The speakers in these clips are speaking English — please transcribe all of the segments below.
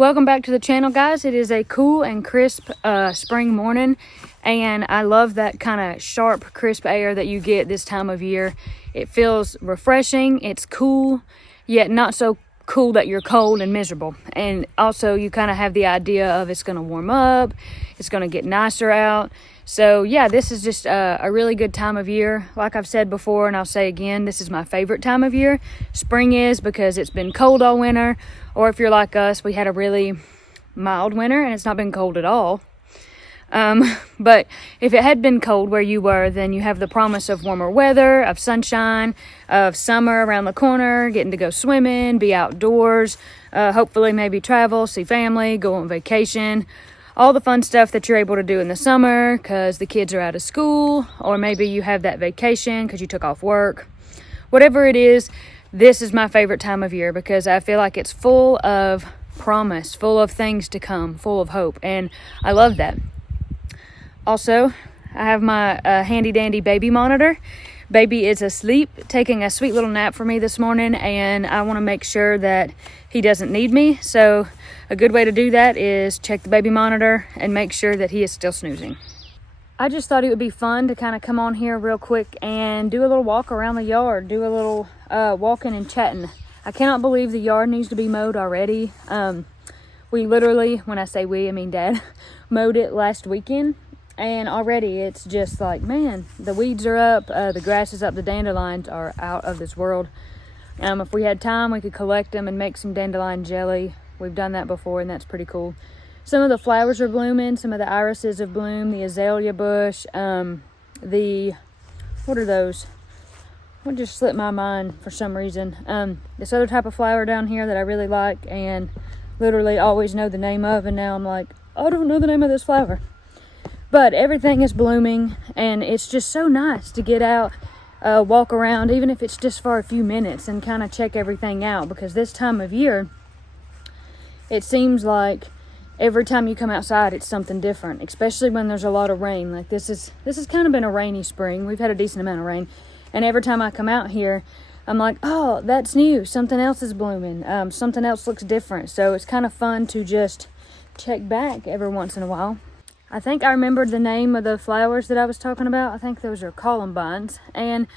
Welcome back to the channel, guys. It is a cool and crisp spring morning, and I love that kind of sharp, crisp air that you get this time of year. It feels refreshing, it's cool, yet not so cool that you're cold and miserable. And also you kind of have the idea of it's going to warm up, it's going to get nicer out. So yeah, this is just a really good time of year. Like I've said before, and I'll say again, this is my favorite time of year. Spring is, because it's been cold all winter, or if you're like us, we had a really mild winter and it's not been cold at all. But if it had been cold where you were, then you have the promise of warmer weather, of sunshine, of summer around the corner, getting to go swimming, be outdoors, hopefully maybe travel, see family, go on vacation. All the fun stuff that you're able to do in the summer because the kids are out of school, or maybe you have that vacation because you took off work. Whatever it is, this is my favorite time of year because I feel like it's full of promise, full of things to come, full of hope, and I love that. Also, I have my handy dandy baby monitor. Baby is asleep, taking a sweet little nap for me this morning, and I want to make sure that he doesn't need me. So a good way to do that is check the baby monitor and make sure that he is still snoozing. I just thought it would be fun to kind of come on here real quick and do a little walk around the yard, do a little walking and chatting. I cannot believe the yard needs to be mowed already. We literally, when I say we, I mean Dad, mowed it last weekend. And already it's just like, man, the weeds are up, the grass is up, the dandelions are out of this world. If we had time, we could collect them and make some dandelion jelly. We've done that before, and that's pretty cool. Some of the flowers are blooming. Some of the irises have bloomed. The azalea bush. What are those? What just slipped my mind for some reason. This other type of flower down here that I really like and literally always know the name of. And now I'm like, I don't know the name of this flower. But everything is blooming, and it's just so nice to get out, walk around, even if it's just for a few minutes, and kind of check everything out. Because this time of year, it seems like every time you come outside, it's something different, especially when there's a lot of rain. Like this has kind of been a rainy spring. We've had a decent amount of rain, and every time I come out here, I'm like, oh, that's new. Something else is blooming. Something else looks different. So it's kind of fun to just check back every once in a while. I think I remembered the name of the flowers that I was talking about. I think those are columbines, and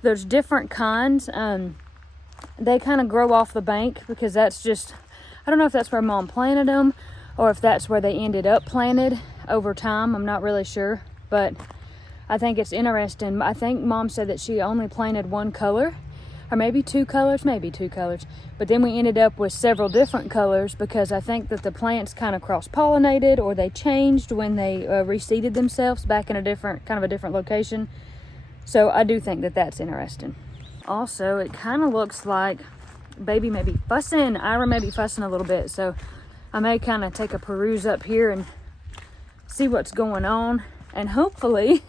there's different kinds. They kind of grow off the bank because that's just, I don't know if that's where Mom planted them or if that's where they ended up planted over time. I'm not really sure, but I think it's interesting. I think Mom said that she only planted one color, or maybe two colors, but then we ended up with several different colors because I think that the plants kind of cross-pollinated, or they changed when they reseeded themselves back in a different location. So I do think that that's interesting. Also, it kind of looks like baby may be fussing. Ira may be fussing a little bit, so I may kind of take a peruse up here and see what's going on, and hopefully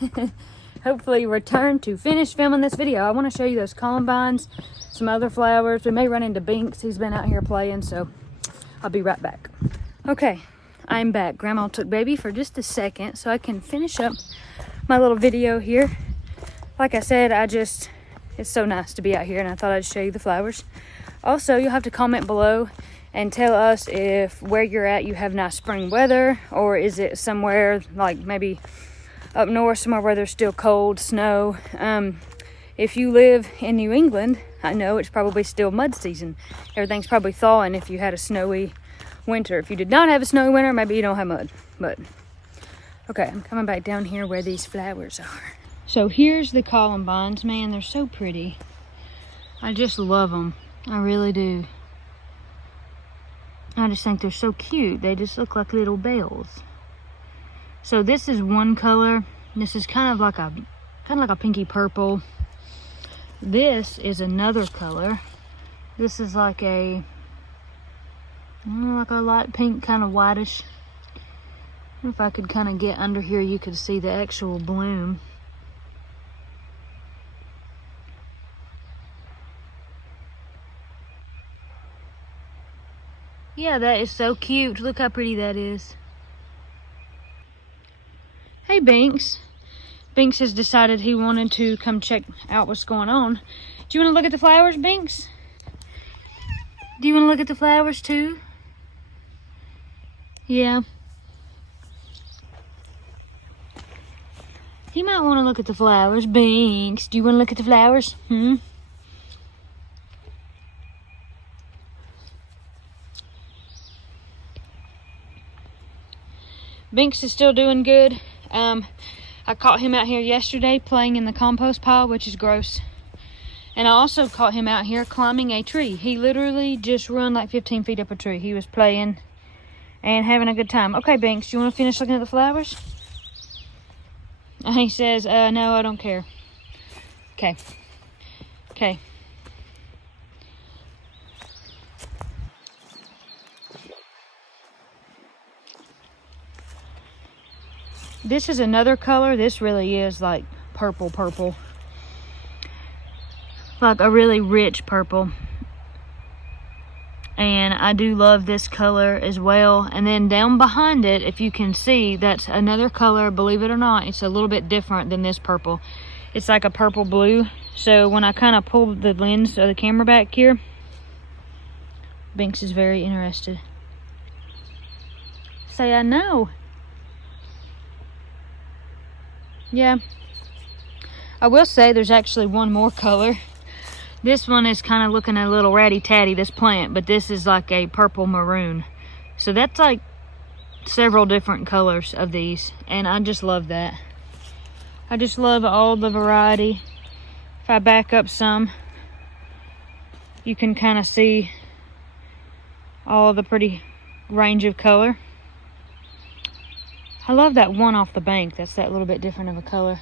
return to finish filming this video. I want to show you those columbines, some other flowers. We may run into Binks. He's been out here playing, so I'll be right back. Okay, I'm back. Grandma took baby for just a second so I can finish up my little video here. Like I said, it's so nice to be out here, and I thought I'd show you the flowers. Also, you'll have to comment below and tell us if where you're at you have nice spring weather, or is it somewhere like maybe up north, somewhere where there's still cold, snow. If you live in New England, I know it's probably still mud season. Everything's probably thawing if you had a snowy winter. If you did not have a snowy winter, maybe you don't have mud. But okay, I'm coming back down here where these flowers are. So here's the columbines. Man, they're so pretty. I just love them. I really do. I just think they're so cute. They just look like little bells. So this is one color. This is kind of like a pinky purple. This is another color. This is like a light pink, kind of whitish. If I could kind of get under here, you could see the actual bloom. Yeah, that is so cute. Look how pretty that is. Hey, Binks. Binks has decided he wanted to come check out what's going on. Do you want to look at the flowers, Binks? Do you want to look at the flowers too? Yeah. He might want to look at the flowers. Binks, do you want to look at the flowers? Binks is still doing good. I caught him out here yesterday playing in the compost pile, which is gross. And I also caught him out here climbing a tree. He literally just run like 15 feet up a tree. He was playing and having a good time. Okay, Binks, do you want to finish looking at the flowers? He says, no, I don't care. Okay. Okay. This is another color. This really is like purple. Like a really rich purple. And I do love this color as well. And then down behind it, if you can see, that's another color. Believe it or not, it's a little bit different than this purple. It's like a purple blue. So when I kind of pull the lens of the camera back here, Binks is very interested. Say, I know. Yeah. I will say there's actually one more color. This one is kind of looking a little ratty-tatty, this plant, but this is like a purple maroon. So that's like several different colors of these, and I just love that. I just love all the variety. If I back up some, you can kind of see all the pretty range of color. I love that one off the bank. That's that little bit different of a color.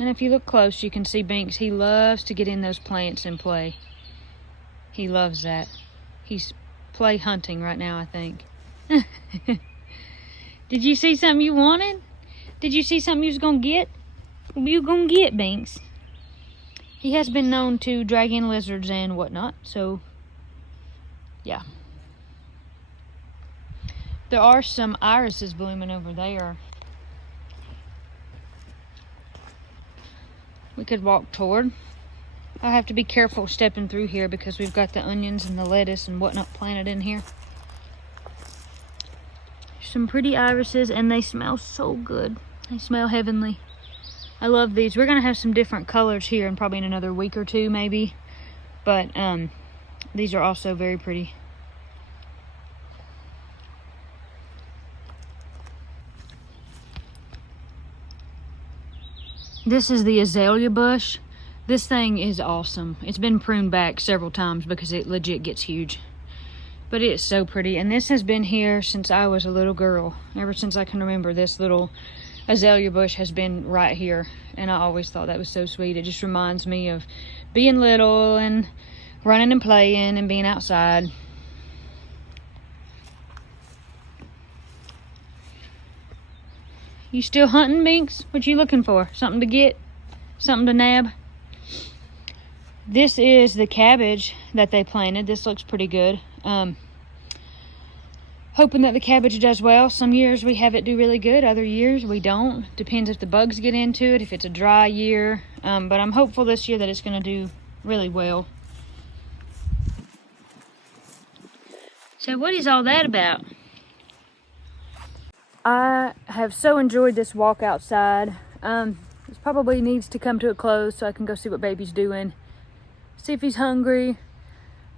And if you look close, you can see Binks. He loves to get in those plants and play. He loves that. He's play hunting right now, I think. Did you see something you wanted? Did you see something you was gonna get? What you gonna get, Binks? He has been known to drag in lizards and whatnot, so yeah. There are some irises blooming over there. We could walk toward. I have to be careful stepping through here because we've got the onions and the lettuce and whatnot planted in here. Some pretty irises, and they smell so good. They smell heavenly. I love these. We're gonna have some different colors here and probably in another week or two maybe. But these are also very pretty. This is the azalea bush. This thing is awesome. It's been pruned back several times because it legit gets huge. But it is so pretty. And this has been here since I was a little girl. Ever since I can remember, this little azalea bush has been right here. And I always thought that was so sweet. It just reminds me of being little and running and playing and being outside. You still hunting, Binks? What you looking for? Something to get? Something to nab? This is the cabbage that they planted. This looks pretty good. Hoping that the cabbage does well. Some years we have it do really good. Other years we don't. Depends if the bugs get into it, if it's a dry year. But I'm hopeful this year that it's going to do really well. So what is all that about? I have so enjoyed this walk outside. This probably needs to come to a close so I can go see what baby's doing. See if he's hungry.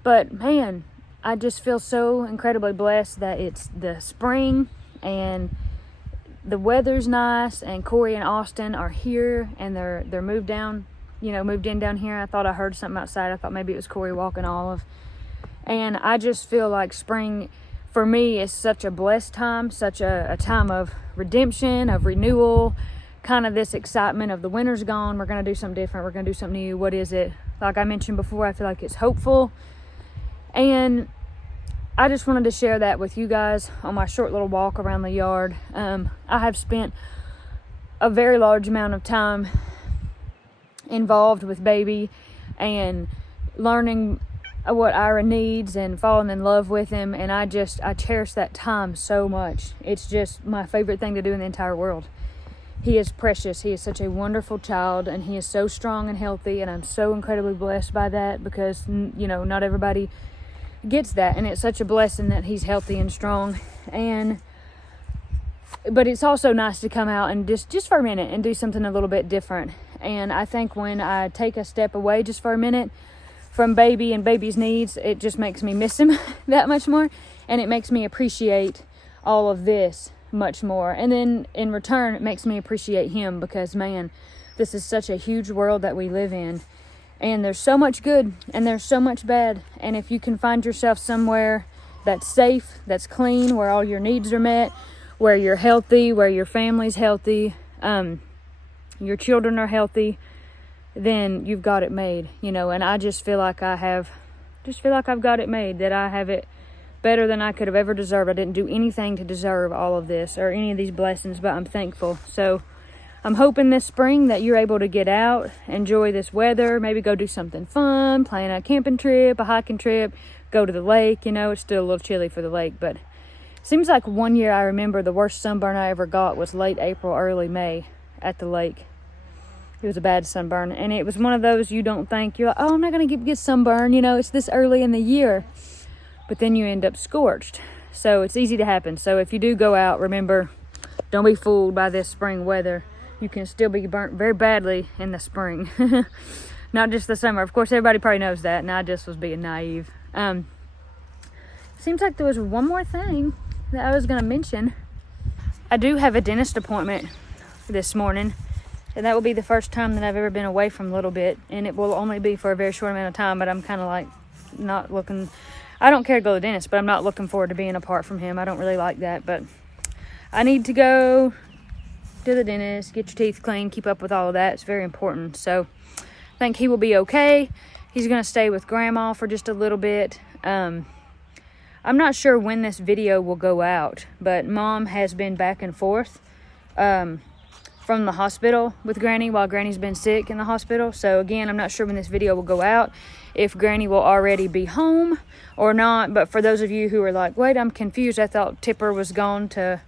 But man, I just feel so incredibly blessed that it's the spring and the weather's nice, and Corey and Austin are here and they're moved down, moved in down here. I thought I heard something outside. I thought maybe it was Corey walking Olive. And I just feel like spring for me is such a blessed time, such a time of redemption, of renewal, kind of this excitement of the winter's gone. We're going to do something different. We're going to do something new. What is it? Like I mentioned before, I feel like it's hopeful. And I just wanted to share that with you guys on my short little walk around the yard. I have spent a very large amount of time involved with baby and learning what Ira needs and falling in love with him, and I cherish that time so much. It's just my favorite thing to do in the entire world. He is precious. He is such a wonderful child, and he is so strong and healthy, and I'm so incredibly blessed by that because not everybody gets that, and it's such a blessing that he's healthy and strong. But it's also nice to come out and just for a minute and do something a little bit different. And I think when I take a step away just for a minute from baby and baby's needs, it just makes me miss him that much more, and it makes me appreciate all of this much more. And then in return, it makes me appreciate him, because man, this is such a huge world that we live in, and there's so much good and there's so much bad. And if you can find yourself somewhere that's safe, that's clean, where all your needs are met, where you're healthy, where your family's healthy, your children are healthy, then you've got it made, you know. And I just feel like I've got it made, that I have it better than I could have ever deserved. I didn't do anything to deserve all of this or any of these blessings, but I'm thankful. So I'm hoping this spring that you're able to get out, enjoy this weather, maybe go do something fun, plan a camping trip, a hiking trip, go to the lake. You know, it's still a little chilly for the lake, but seems like one year I remember the worst sunburn I ever got was late April, early May at the lake. It was a bad sunburn, and it was one of those you don't think, you're like, oh, I'm not going to get sunburn, you know, it's this early in the year. But then you end up scorched. So it's easy to happen. So if you do go out, remember, don't be fooled by this spring weather. You can still be burnt very badly in the spring. Not just the summer. Of course, everybody probably knows that, and I just was being naive. Seems like there was one more thing that I was going to mention. I do have a dentist appointment this morning, and that will be the first time that I've ever been away from a little bit, and it will only be for a very short amount of time. But I'm kind of like not looking, I don't care to go to the dentist, but I'm not looking forward to being apart from him. I don't really like that, but I need to go to the dentist, get your teeth clean, keep up with all of that. It's very important. So I think he will be okay. He's going to stay with grandma for just a little bit. I'm not sure when this video will go out, but mom has been back and forth from the hospital with granny while granny's been sick in the hospital. So again, I'm not sure when this video will go out, if granny will already be home or not. But for those of you who are like, wait, I'm confused, I thought Tipper was gone to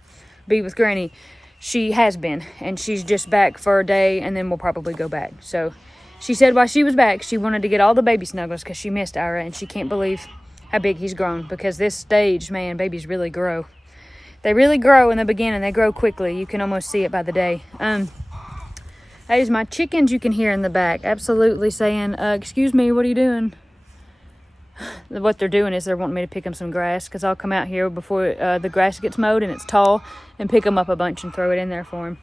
be with granny, she has been, and she's just back for a day, and then we'll probably go back. So she said while she was back, she wanted to get all the baby snuggles because she missed Ira, and she can't believe how big he's grown, because this stage, man, babies really grow. They really grow in the beginning. They grow quickly. You can almost see it by the day. That is my chickens you can hear in the back. Absolutely saying, excuse me, what are you doing? What they're doing is they're wanting me to pick them some grass, because I'll come out here before the grass gets mowed and it's tall, and pick them up a bunch and throw it in there for them.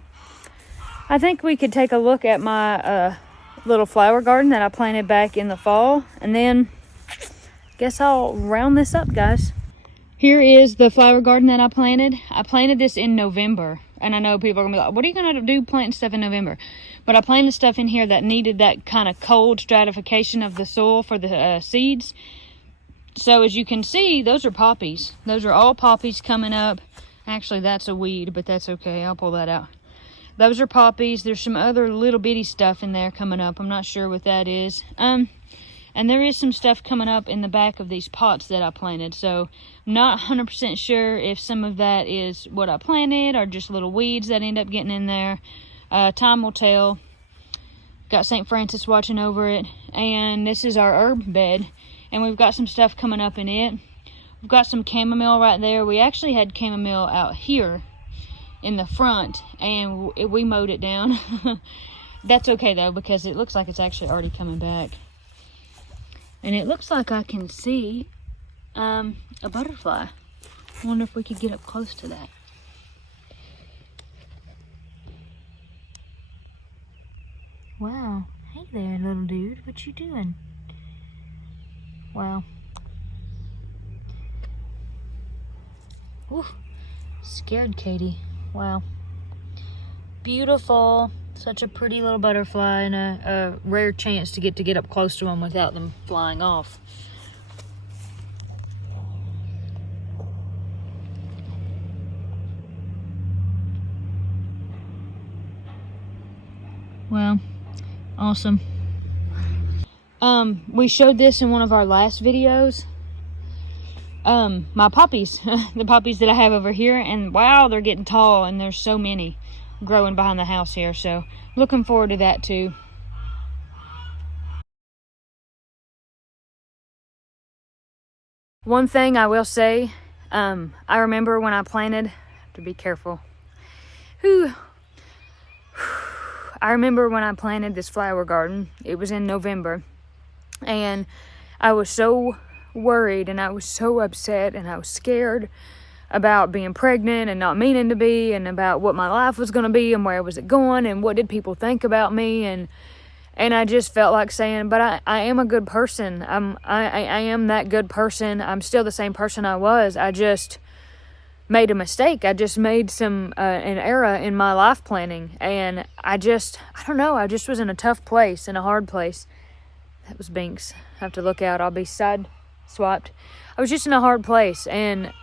I think we could take a look at my little flower garden that I planted back in the fall, and then guess I'll round this up, guys. Here is the flower garden that I planted. I planted this in November. And I know people are going to be like, what are you going to do planting stuff in November? But I planted stuff in here that needed that kind of cold stratification of the soil for the seeds. So as you can see, those are poppies. Those are all poppies coming up. Actually, that's a weed, but that's okay. I'll pull that out. Those are poppies. There's some other little bitty stuff in there coming up. I'm not sure what that is. And there is some stuff coming up in the back of these pots that I planted. So I'm not 100% sure if some of that is what I planted or just little weeds that end up getting in there. Time will tell. Got St. Francis watching over it. And this is our herb bed. And we've got some stuff coming up in it. We've got some chamomile right there. We actually had chamomile out here in the front, and we mowed it down. That's okay though, because it looks like it's actually already coming back. And it looks like I can see a butterfly. I wonder if we could get up close to that. Wow. Hey there, little dude. What you doing? Wow. Ooh, scared Katie. Wow. Beautiful. Such a pretty little butterfly, and a rare chance to get up close to them without them flying off. Well, awesome. We showed this in one of our last videos. My poppies, the poppies that I have over here, and wow, they're getting tall, and there's so many growing behind the house here, so looking forward to that too. One thing I will say, I remember when I planted, to be careful. I remember when I planted this flower garden. It was in November, and I was so worried and I was so upset and I was scared about being pregnant and not meaning to be, and about what my life was going to be and where was it going and what did people think about me, and I just felt like saying, but I am a good person. I am that good person. I'm still the same person I was. I just made a mistake. I just made an error in my life planning, and I don't know, I just was in a tough place, in a hard place. That was Binks. I have to look out. I'll be side swapped. I was just in a hard place, and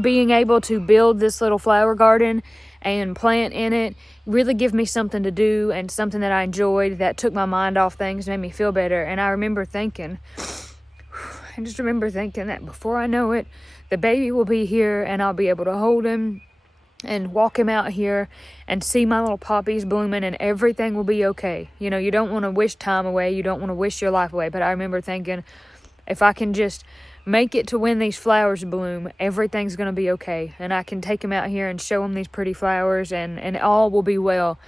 being able to build this little flower garden and plant in it really give me something to do and something that I enjoyed, that took my mind off things, made me feel better. And I just remember thinking that before I know it, the baby will be here and I'll be able to hold him and walk him out here and see my little poppies blooming, and everything will be okay. You know, you don't want to wish time away. You don't want to wish your life away. But I remember thinking, if I can just make it to when these flowers bloom, everything's going to be okay. And I can take them out here and show them these pretty flowers, and all will be well.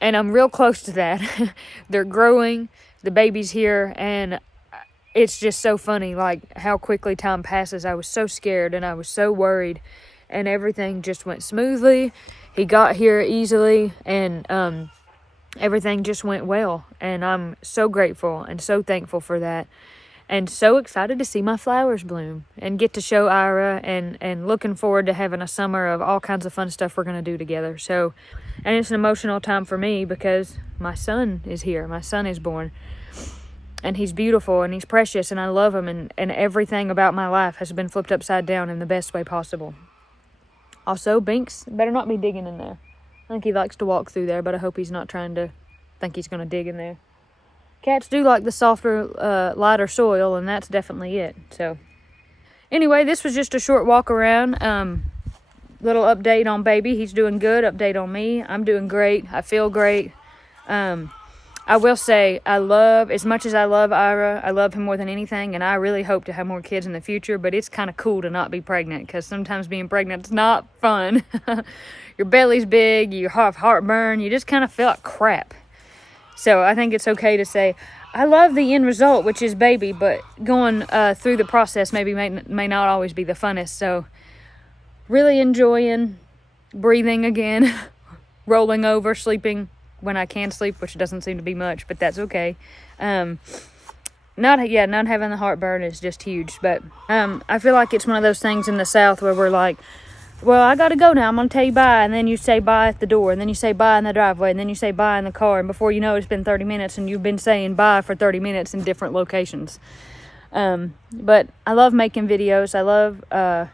And I'm real close to that. They're growing. The baby's here. And it's just so funny, like, how quickly time passes. I was so scared and I was so worried. And everything just went smoothly. He got here easily. And everything just went well. And I'm so grateful and so thankful for that. And so excited to see my flowers bloom and get to show Ira, and looking forward to having a summer of all kinds of fun stuff we're going to do together. So, and it's an emotional time for me because my son is here. My son is born, and he's beautiful and he's precious and I love him, and everything about my life has been flipped upside down in the best way possible. Also, Binks better not be digging in there. I think he likes to walk through there, but I hope he's not trying to think he's going to dig in there. Cats do like the softer, lighter soil, and that's definitely it. So, anyway, this was just a short walk around. Little update on baby. He's doing good. Update on me. I'm doing great. I feel great. I will say, as much as I love Ira, I love him more than anything, and I really hope to have more kids in the future, but it's kind of cool to not be pregnant, because sometimes being pregnant is not fun. Your belly's big, you have heartburn, you just kind of feel like crap. So I think it's okay to say, I love the end result, which is baby, but going through the process maybe may not always be the funnest. So really enjoying breathing again, rolling over, sleeping when I can sleep, which doesn't seem to be much, but that's okay. Not having the heartburn is just huge, but I feel like it's one of those things in the South where we're like, well, I gotta go now, I'm gonna tell you bye, and then you say bye at the door, and then you say bye in the driveway, and then you say bye in the car, and before you know it, it's been 30 minutes, and you've been saying bye for 30 minutes in different locations. But I love making videos. I love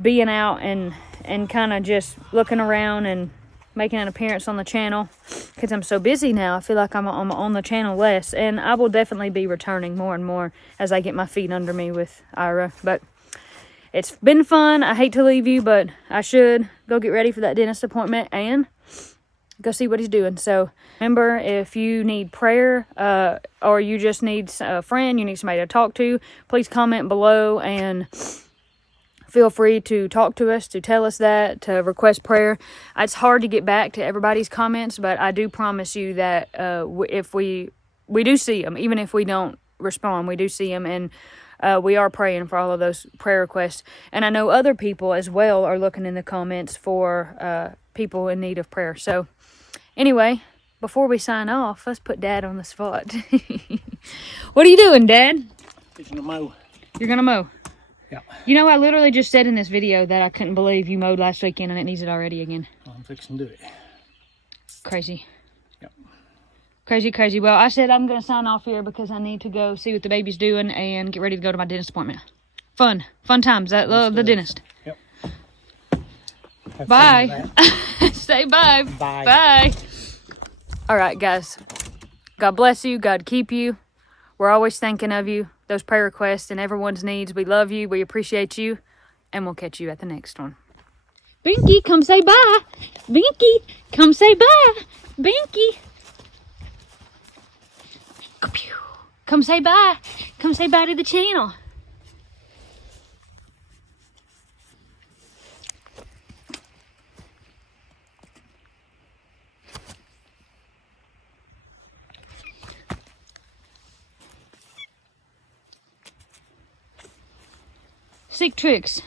being out and kind of just looking around and making an appearance on the channel, because I'm so busy now. I feel like I'm on the channel less, and I will definitely be returning more and more as I get my feet under me with Ira. But it's been fun. I hate to leave you, but I should go get ready for that dentist appointment and go see what he's doing. So remember, if you need prayer or you just need a friend, you need somebody to talk to, please comment below and feel free to talk to us, to tell us that, to request prayer. It's hard to get back to everybody's comments, but I do promise you that if we do see them, even if we don't respond, we do see them, and we are praying for all of those prayer requests. And I know other people as well are looking in the comments for people in need of prayer. So anyway, before we sign off, let's put Dad on the spot. What are you doing, Dad? Fixing to mow. You're going to mow? Yeah. You know, I literally just said in this video that I couldn't believe you mowed last weekend and it needs it already again. Well, I'm fixing to do it. Crazy. Yep. Crazy. Well, I said I'm going to sign off here because I need to go see what the baby's doing and get ready to go to my dentist appointment. Fun times. I love the dentist. Yep. Bye. Say bye. Bye. Bye. All right, guys. God bless you. God keep you. We're always thinking of you, those prayer requests and everyone's needs. We love you. We appreciate you. And we'll catch you at the next one. Binky, come say bye. Binky, come say bye. Binky. Come say bye. Come say bye to the channel. Sick tricks.